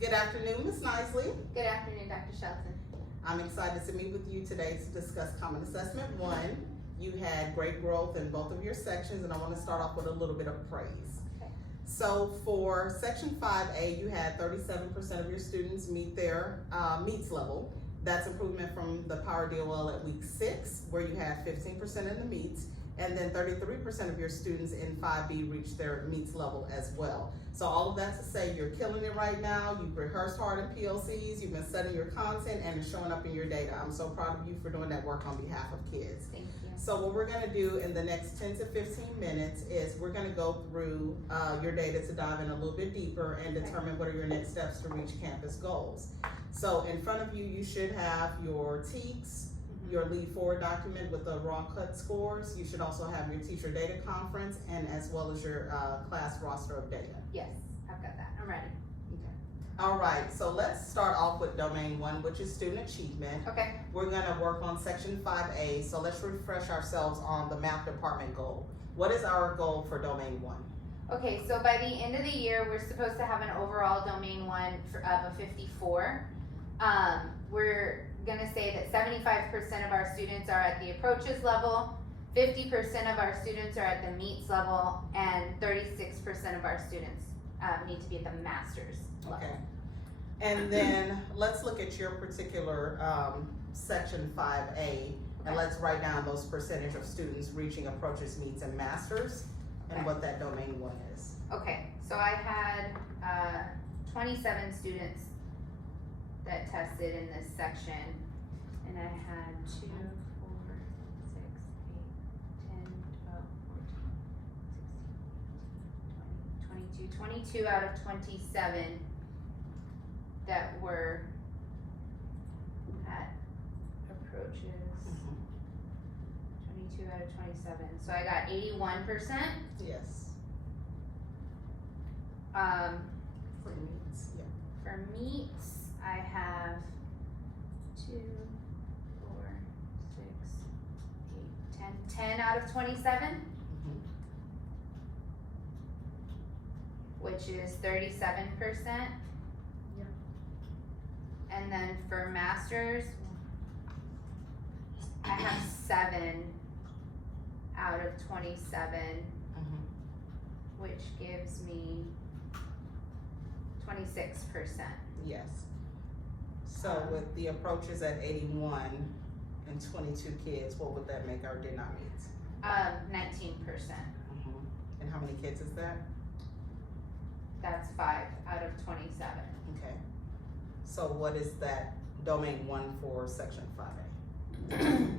Good afternoon, Ms. Nisley. Good afternoon, Dr. Shelton. I'm excited to meet with you today to discuss Common Assessment 1. You had great growth in both of your sections, and I want to start off with a little bit of praise. Okay. So for Section 5A, you had 37% of your students meet their meets level. That's improvement from the Power DOL at week 6, where you had 15% in the meets, and then 33% of your students in 5B reached their meets level as well. So all of that to say you're killing it right now. You've rehearsed hard in PLCs, you've been studying your content, and it's showing up in your data. I'm so proud of you for doing that work on behalf of kids. Thank you. So what we're gonna do in the next 10 to 15 minutes is we're gonna go through your data to dive in a little bit deeper and determine what are your next steps to reach campus goals. So in front of you, you should have your TEKS, your lead forward document with the raw cut scores. You should also have your teacher data conference and as well as your class roster of data. Yes, I've got that. I'm ready. Okay. All right, so let's start off with domain 1, which is student achievement. Okay. We're gonna work on section 5A, so let's refresh ourselves on the math department goal. What is our goal for domain 1? Okay, so by the end of the year, we're supposed to have an overall domain 1 of a 54. We're gonna say that 75% of our students are at the approaches level, 50% of our students are at the meets level, and 36% of our students need to be at the master's level. Okay. And then let's look at your particular section 5A, and let's write down those percentage of students reaching approaches, meets, and masters, and what that domain 1 is. Okay, so I had 27 students that tested in this section, and I had 2, 4, 6, 8, 10, 12, 14, 16, 22 out of 27 that were at approaches. 22 out of 27, so I got 81%. Yes. For meets, yeah. For meets, I have 2, 4, 6, 8, 10 out of 27, which is 37%. Yeah. And then for masters, I have 7 out of 27, which gives me 26%. Yes. So with the approaches at 81 and 22 kids, what would that make our did not meet? 19%. And how many kids is that? That's 5 out of 27. Okay. So what is that domain 1 for section 5A? 81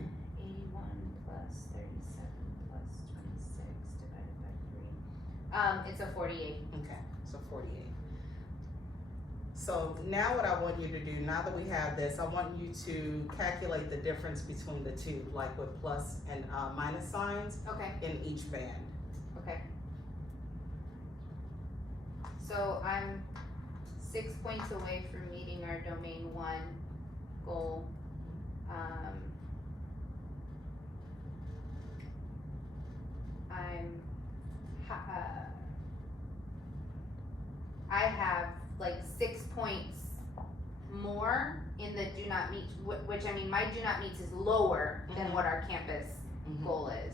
plus 37 plus 26 divided by 3. It's a 48. Okay, so 48. So now what I want you to do, now that we have this, I want you to calculate the difference between the two, like with plus and minus signs Okay. in each band. Okay. So I'm 6 points away from meeting our domain 1 goal. I have like 6 points more in the do not meet, which I mean my do not meets is lower than what our campus goal is.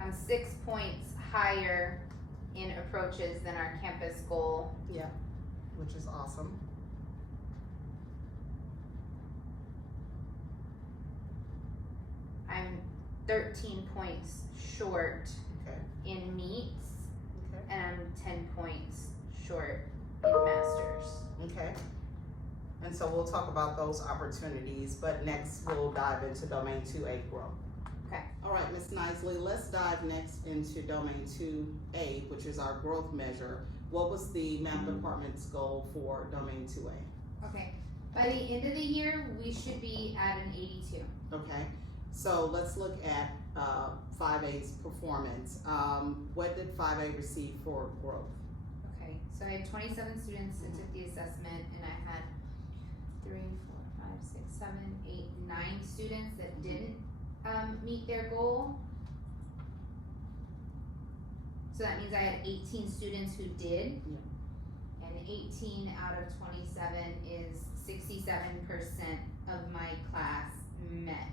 I'm 6 points higher in approaches than our campus goal. Yeah, which is awesome. I'm 13 points short in meets, and I'm 10 points short in masters. Okay. And so we'll talk about those opportunities, but next we'll dive into domain 2A growth. Okay. All right, Ms. Nisley, let's dive next into domain 2A, which is our growth measure. What was the math department's goal for domain 2A? Okay. By the end of the year, we should be at an 82. Okay. So let's look at 5A's performance. What did 5A receive for growth? Okay, so I had 27 students that took the assessment, and I had 3, 4, 5, 6, 7, 8, 9 students that didn't meet their goal. So that means I had 18 students who did. Yeah. And 18 out of 27 is 67% of my class met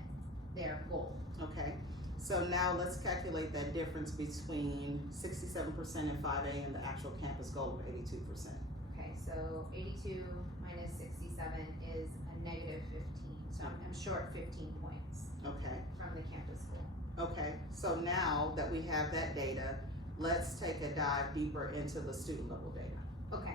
their goal. Okay, so now let's calculate that difference between 67% in 5A and the actual campus goal of 82%. Okay, so 82 minus 67 is a negative 15. So I'm short 15 points Okay. from the campus goal. Okay, so now that we have that data, let's take a dive deeper into the student level data. Okay.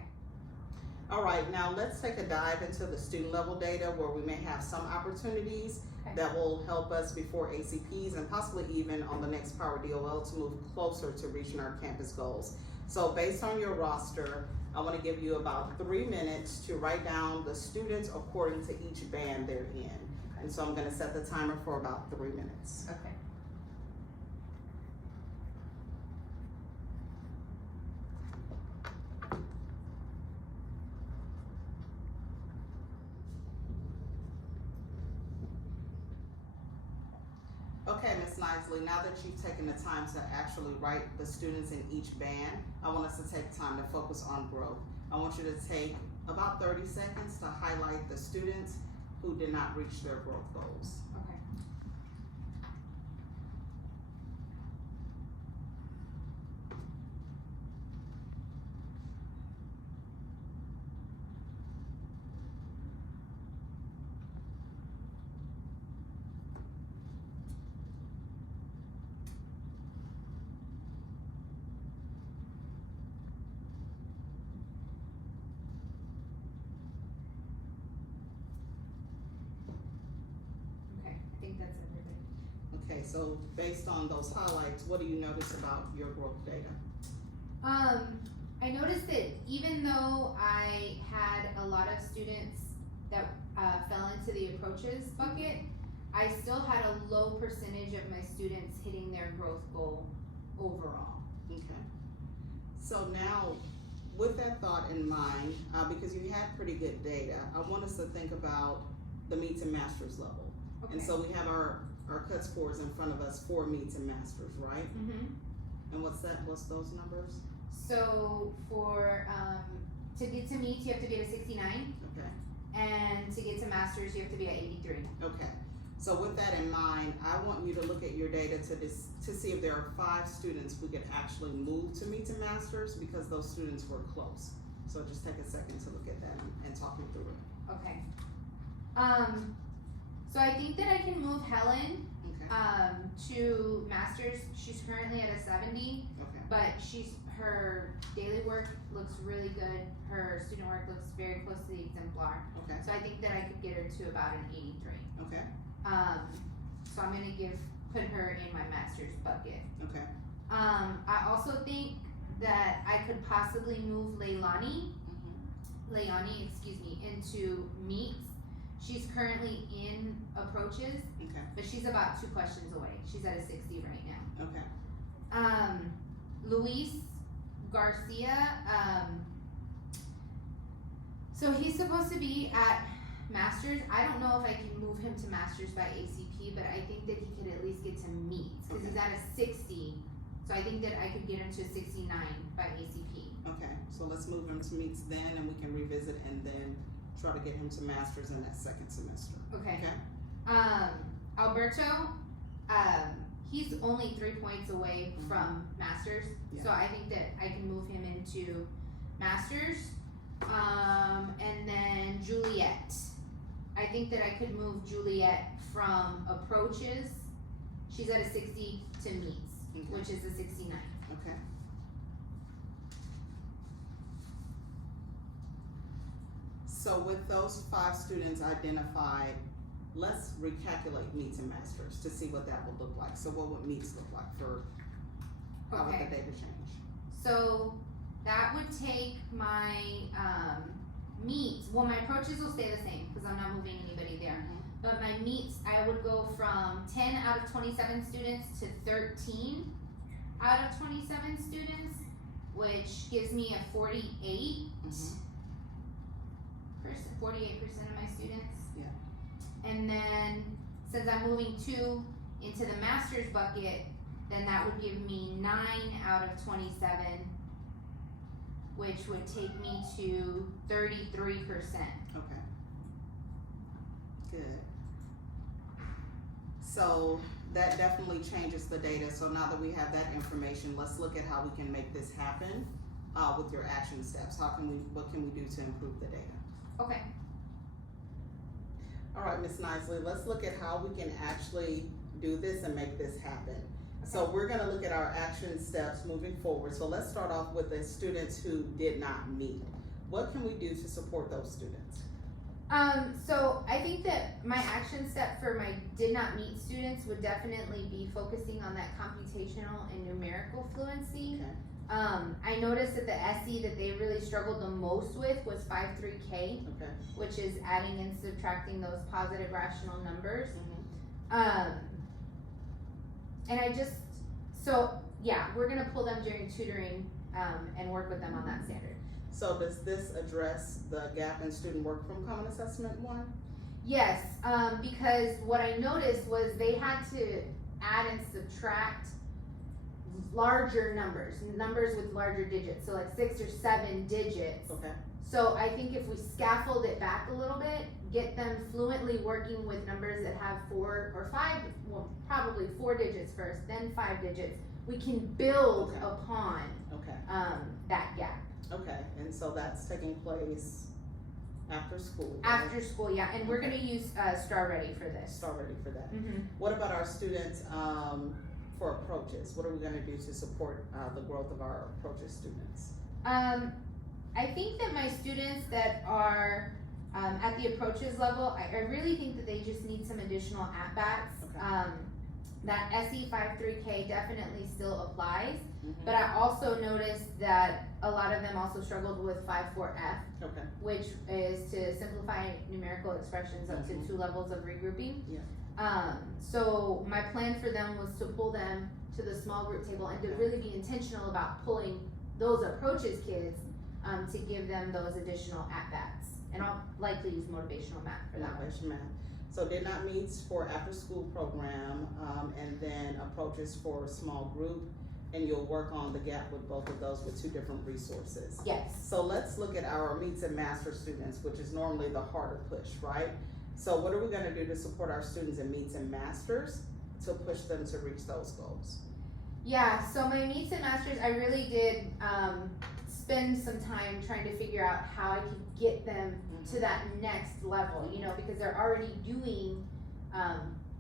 All right, now let's take a dive into the student level data where we may have some opportunities that will help us before ACPs and possibly even on the next Power DOL to move closer to reaching our campus goals. So based on your roster, I want to give you about 3 minutes to write down the students according to each band they're in. And so I'm going to set the timer for about 3 minutes. Okay. Okay, Ms. Nisley, now that you've taken the time to actually write the students in each band, I want us to take time to focus on growth. I want you to take about 30 seconds to highlight the students who did not reach their growth goals. Okay. Okay, I think that's everything. Okay, so based on those highlights, what do you notice about your growth data? I noticed that even though I had a lot of students that fell into the approaches bucket, I still had a low percentage of my students hitting their growth goal overall. Okay. So now, with that thought in mind, because you had pretty good data, I want us to think about the meets and masters level. Okay. And so we have our cut scores in front of us for meets and masters, right? Mm-hmm. And what's those numbers? So for to get to meets, you have to be at a 69, Okay. and to get to masters, you have to be at 83. Okay. So with that in mind, I want you to look at your data to see if there are 5 students we could actually move to meets and masters because those students were close. So just take a second to look at that and talk me through it. Okay. So I think that I can move Helen Okay. to masters. She's currently at a 70, Okay. but her daily work looks really good. Her student work looks very close to the exemplar. Okay. So I think that I could get her to about an 83. Okay. So I'm gonna put her in my master's bucket. Okay. I also think that I could possibly move Leilani, into meets. She's currently in approaches, Okay. but she's about 2 questions away. She's at a 60 right now. Okay. Luis Garcia, so he's supposed to be at masters. I don't know if I can move him to masters by ACP, but I think that he could at least get to meets because he's at a 60. So I think that I could get him to 69 by ACP. Okay. So let's move him to meets then, and we can revisit and then try to get him to masters in that second semester. Okay. Okay. Alberto, he's only 3 points away from masters, Yeah. so I think that I can move him into masters. And then Juliet, I think that I could move Juliet from approaches. She's at a 60 to meets, Okay. which is a 69. Okay. So with those 5 students identified, let's recalculate meets and masters to see what that would look like. So what would meets look like for how would the data change? So that would take my meets. Well, my approaches will stay the same because I'm not moving anybody there. But my meets, I would go from 10 out of 27 students to 13 out of 27 students, which gives me a 48%, 48% of my students. Yeah. And then since I'm moving 2 into the master's bucket, then that would give me 9 out of 27, which would take me to 33%. Okay. Good. So that definitely changes the data. So now that we have that information, let's look at how we can make this happen with your action steps. What can we do to improve the data? Okay. All right, Ms. Nisley, let's look at how we can actually do this and make this happen. So we're gonna look at our action steps moving forward. So let's start off with the students who did not meet. What can we do to support those students? So I think that my action step for my did not meet students would definitely be focusing on that computational and numerical fluency. Okay. I noticed that the SE that they really struggled the most with was 5-3K, Okay. which is adding and subtracting those positive rational numbers. Mm-hmm. And we're gonna pull them during tutoring, and work with them on that standard. So does this address the gap in student work from Common Assessment 1? Yes, because what I noticed was they had to add and subtract larger numbers with larger digits, so like 6 or 7 digits. Okay. So I think if we scaffold it back a little bit, get them fluently working with numbers that have 4 or 5, well, probably 4 digits first, then 5 digits, we can build upon that gap. Okay, and so that's taking place after school. After school, yeah, and we're gonna use Star Ready for this. Start ready for that. Mm-hmm. What about our students for approaches? What are we gonna do to support the growth of our approaches students? I think that my students that are at the approaches level, I really think that they just need some additional at-bats. Okay. That SE 5-3K definitely still applies, Mm-hmm. but I also noticed that a lot of them also struggled with 5-4F, Okay. which is to simplify numerical expressions up to 2 levels of regrouping. Yeah. So my plan for them was to pull them to the small group table and to really be intentional about pulling those approaches kids to give them those additional at-bats. And I'll likely use motivational math for that one. Motivational math. So did not meets for after school program, and then approaches for small group, and you'll work on the gap with both of those with 2 different resources. Yes. So let's look at our meets and master students, which is normally the harder push, right? So what are we gonna do to support our students in meets and masters to push them to reach those goals? Yeah, so my meets and masters, I really did spend some time trying to figure out how I could get them to that next level, you know, because they're already doing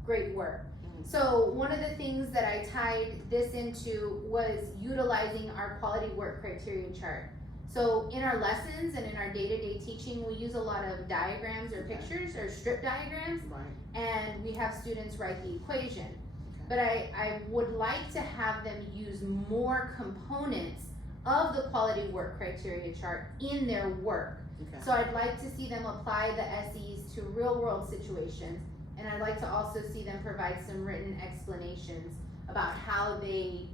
great work. So one of the things that I tied this into was utilizing our quality work criteria chart. So in our lessons and in our day-to-day teaching, we use a lot of diagrams or pictures or strip diagrams, Right. and we have students write the equation. But I would like to have them use more components of the quality work criteria chart in their work. Okay. So I'd like to see them apply the SEs to real world situations, and I'd like to also see them provide some written explanations about how they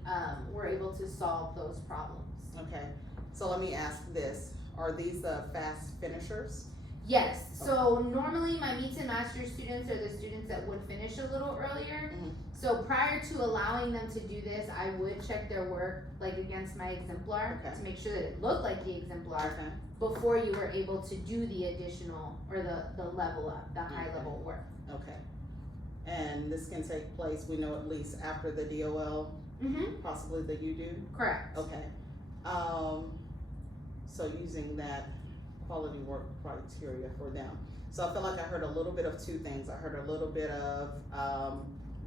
were able to solve those problems. Okay, so let me ask this, are these the fast finishers? Yes, so normally my meets and masters students are the students that would finish a little earlier. Mhm. So prior to allowing them to do this, I would check their work like against my exemplar Okay. to make sure that it looked like the exemplar Okay. before you were able to do the additional or the level up, the high level work. Okay. And this can take place, we know at least after the DOL, Mm-hmm, possibly the UDO? correct. Okay. So using that quality work criteria for them. So I feel like I heard a little bit of 2 things. I heard a little bit of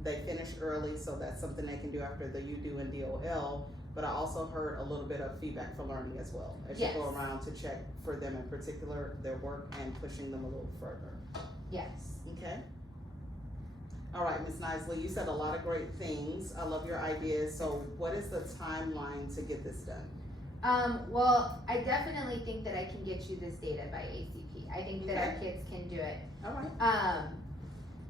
they finished early, so that's something they can do after the UDO and DOL. But I also heard a little bit of feedback for learning as well, as Yes. you go around to check for them in particular, their work and pushing them a little further. Yes. Okay. All right, Ms. Nisley, you said a lot of great things. I love your ideas. So what is the timeline to get this done? Well, I definitely think that I can get you this data by ACP. I think that our kids can do it. All right.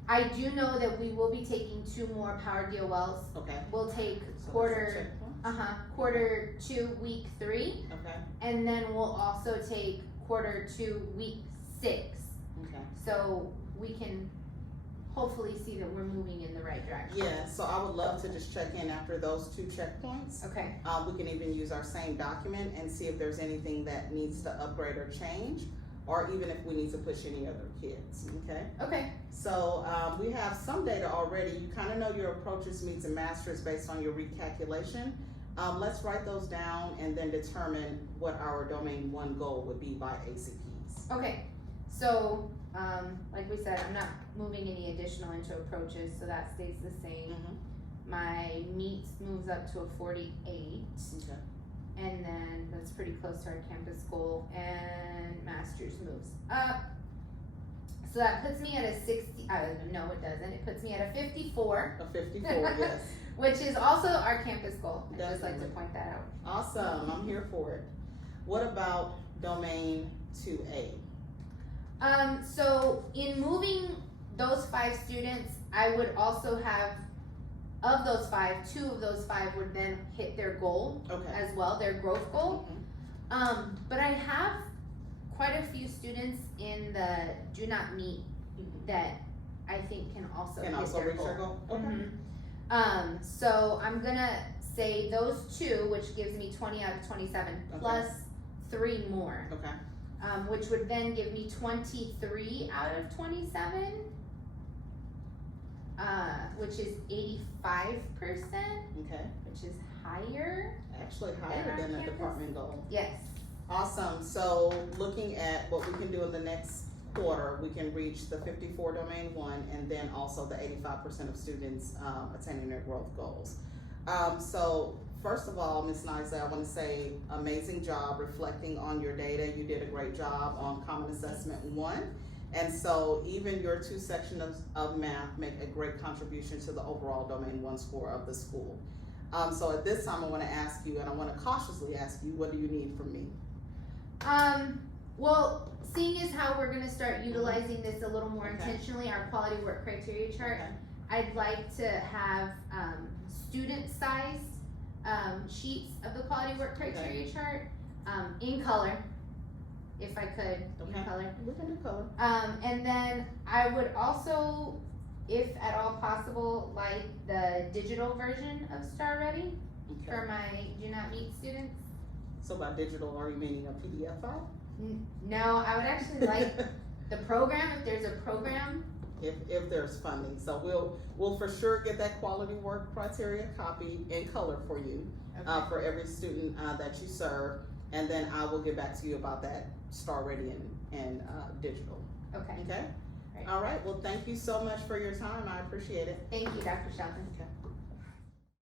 I do know that we will be taking 2 more Power DOLs. Okay. We'll take So quarter, that's a quarter 2, week 3, checkpoint. Okay. and then we'll also take quarter 2, week 6. Okay. So we can hopefully see that we're moving in the right direction. Yeah, so I would love to just check in after those 2 checkpoints. Okay. We can even use our same document and see if there's anything that needs to upgrade or change, or even if we need to push any other kids, okay? Okay. So, we have some data already. You kinda know your approaches, meets, and masters based on your recalculation. Let's write those down and then determine what our domain 1 goal would be by ACPs. Okay. So, like we said, I'm not moving any additional into approaches, so that stays the same. My meets moves up to a 48. Okay. And then that's pretty close to our campus goal, and masters moves up. So that puts me at a 60, no it doesn't, it puts me at a 54. A 54, yes. Which is also our campus goal. I'd just like to Definitely. point that out. Awesome, I'm here for it. What about domain 2A? So in moving those 5 students, I would also have, of those 5, 2 of those 5 would then hit their goal Okay. as well, their growth goal. But I have quite a few students in the do not meet that I think can also Can hit also their reach goal. their goal? Okay. So I'm gonna say those 2, which gives me 20 out of 27, Okay. plus 3 more. Okay. Which would then give me 23 out of 27, which is 85%, Okay. which is higher. Actually higher our than the campus? department goal. Yes. Awesome, so looking at what we can do in the next quarter, we can reach the 54 domain 1 and then also the 85% of students attaining their growth goals. So first of all, Ms. Niza, I wanna say amazing job reflecting on your data. You did a great job on Common Assessment 1. And so even your 2 sections of math make a great contribution to the overall domain 1 score of the school. So at this time I wanna ask you, and I wanna cautiously ask you, what do you need from me? Well, seeing as how we're gonna start utilizing this a little more Okay. intentionally, our quality work criteria chart, Okay. I'd like to have, student-sized, sheets of the quality work criteria chart, in color, if I could, in Okay. color. We can do color. And then I would also, if at all possible, like the digital version of Star Ready Okay. for my do not meet students. So by digital, are you meaning a PDF file? No, I would actually like the program, if there's a program. If there's funding, so we'll for sure get that quality work criteria copy in color for you, for every student, that you serve. And then I will get back to you about that Star Ready and digital, Okay, okay? Right. All right, well, thank you so much for your time, I appreciate it. thank you, Dr. Shelton. Okay.